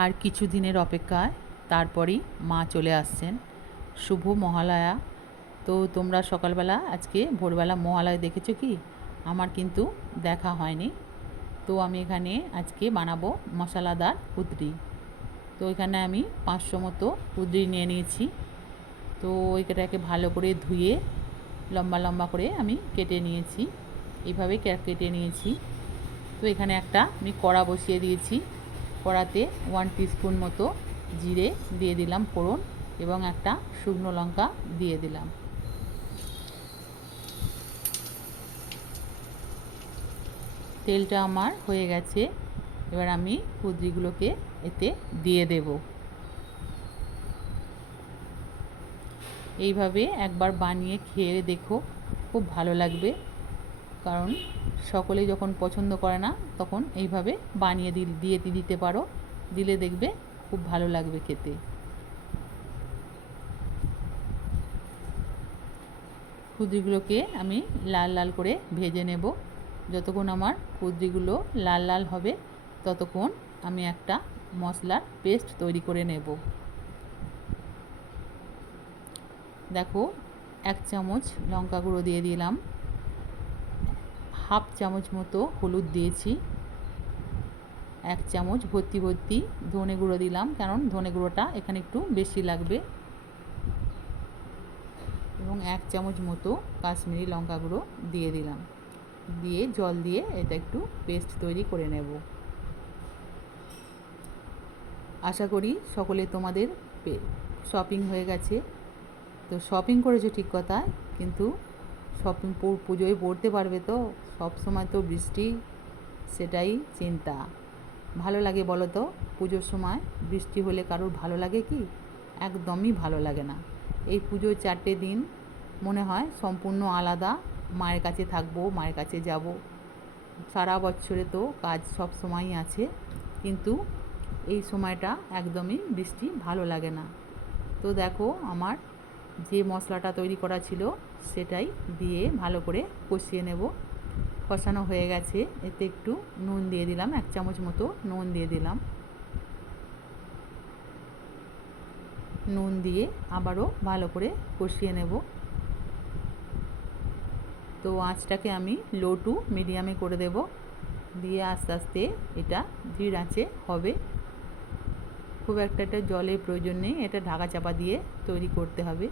আর কিছু দিনের অপেক্ষায় তারপরেই মা চলে আসছেন। শুভ মহালয়া। তো তোমরা সকালবেলা আজকে ভোরবেলা মহালয় দেখেছ কি? আমার কিন্তু দেখা হয়নি। তো আমি এখানে আজকে বানাবো মশলাদার কুদরি তো এখানে আমি পাঁচশো মতো কুদরি নিয়ে নিয়েছি। তো ওইটাকে ভালো করে ধুয়ে লম্বা লম্বা করে আমি কেটে নিয়েছি। এইভাবে কেটে নিয়েছি। তো এখানে একটা আমি কড়া বসিয়ে দিয়েছি। কড়াতে ওয়ান টিস্পুন মতো জিরে দিয়ে দিলাম ফোড়ন এবং একটা শুকনো লঙ্কা দিয়ে দিলাম। তেলটা আমার হয়ে গেছে। এবার আমি কুদরিগুলোকে এতে দিয়ে দেব। এইভাবে একবার বানিয়ে খেয়ে দেখো, খুব ভালো লাগবে। কারণ সকলে যখন পছন্দ করে না, তখন এইভাবে বানিয়ে দিয়ে দিতে পারো। দিলে দেখবে খুব ভালো লাগবে খেতে। কুদরিগুলোকে আমি লাল লাল করে ভেজে নেব। যতক্ষণ আমার কুদরিগুলো লাল লাল হবে, ততক্ষণ আমি একটা মশলার পেস্ট তৈরি করে নেব। দেখো, এক চামচ লঙ্কা গুঁড়ো দিয়ে দিলাম। হাফ চামচ মতো হলুদ দিয়েছি। এক চামচ ভর্তি ভর্তি ধনে গুঁড়ো দিলাম, কারণ ধনে গুঁড়োটা এখানে একটু বেশি লাগবে। এবং এক চামচ মতো কাশ্মীরি লঙ্কা গুঁড়ো দিয়ে দিলাম। দিয়ে জল দিয়ে এটা একটু পেস্ট তৈরি করে নেব। আশা করি সকলে তোমাদের শপিং হয়ে গেছে। তো শপিং করেছ ঠিক কথা কিন্তু শপিং পুজোয় পড়তে পারবে তো? সব সময় তো বৃষ্টি, সেটাই চিন্তা। ভালো লাগে বলো তো? পুজোর সময় বৃষ্টি হলে কারোর ভালো লাগে কি? একদমই ভালো লাগে না। এই পুজোর চারটে দিন মনে হয় সম্পূর্ণ আলাদা। মায়ের কাছে থাকব, মায়ের কাছে যাব। সারা বছরে তো কাজ সব সময়ই আছে। কিন্তু এই সময়টা একদমই বৃষ্টি ভালো লাগে না। তো দেখো, আমার যে মশলাটা তৈরি করা ছিল সেটাই দিয়ে ভালো করে কষিয়ে নেব। কষানো হয়ে গেছে। এতে একটু নুন দিয়ে দিলাম, এক চামচ মতো নুন দিয়ে দিলাম। নুন দিয়ে আবারও ভালো করে কষিয়ে নেব। তো আঁচটাকে আমি লো টু মিডিয়ামে করে দেব। দিয়ে আস্তে আস্তে এটা ধীর আঁচে হবে। খুব একটা একটা জলের প্রয়োজন নেই, এটা ঢাকা চাপা দিয়ে তৈরি করতে হবে।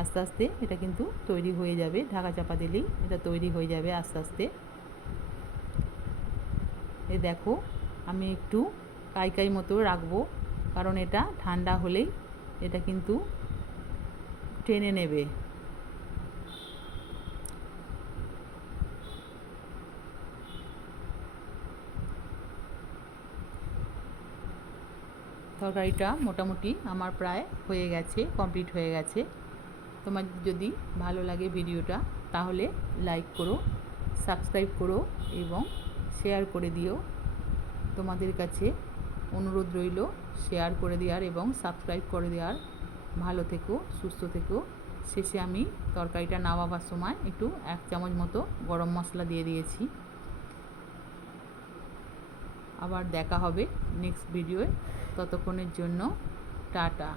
আস্তে আস্তে এটা কিন্তু তৈরি হয়ে যাবে, ঢাকা চাপা দিলেই এটা তৈরি হয়ে যাবে আস্তে আস্তে। এ দেখো, আমি একটু কাইকাই মতো রাখব, কারণ এটা ঠান্ডা হলেই এটা কিন্তু টেনে নেবে। তরকারিটা মোটামুটি আমার প্রায় হয়ে গেছে, কমপ্লিট হয়ে গেছে। তোমার যদি ভালো লাগে ভিডিওটা, তাহলে লাইক করো, সাবস্ক্রাইব করো এবং শেয়ার করে দিও। তোমাদের কাছে অনুরোধ রইল শেয়ার করে দেওয়ার এবং সাবস্ক্রাইব করে দেওয়ার। ভালো থেকো, সুস্থ থেকো। শেষে আমি তরকারিটা নামাবার সময় একটু এক চামচ মতো গরম মশলা দিয়ে দিয়েছি। আবার দেখা হবে নেক্সট ভিডিওয়ে ততক্ষণের জন্য টাটা।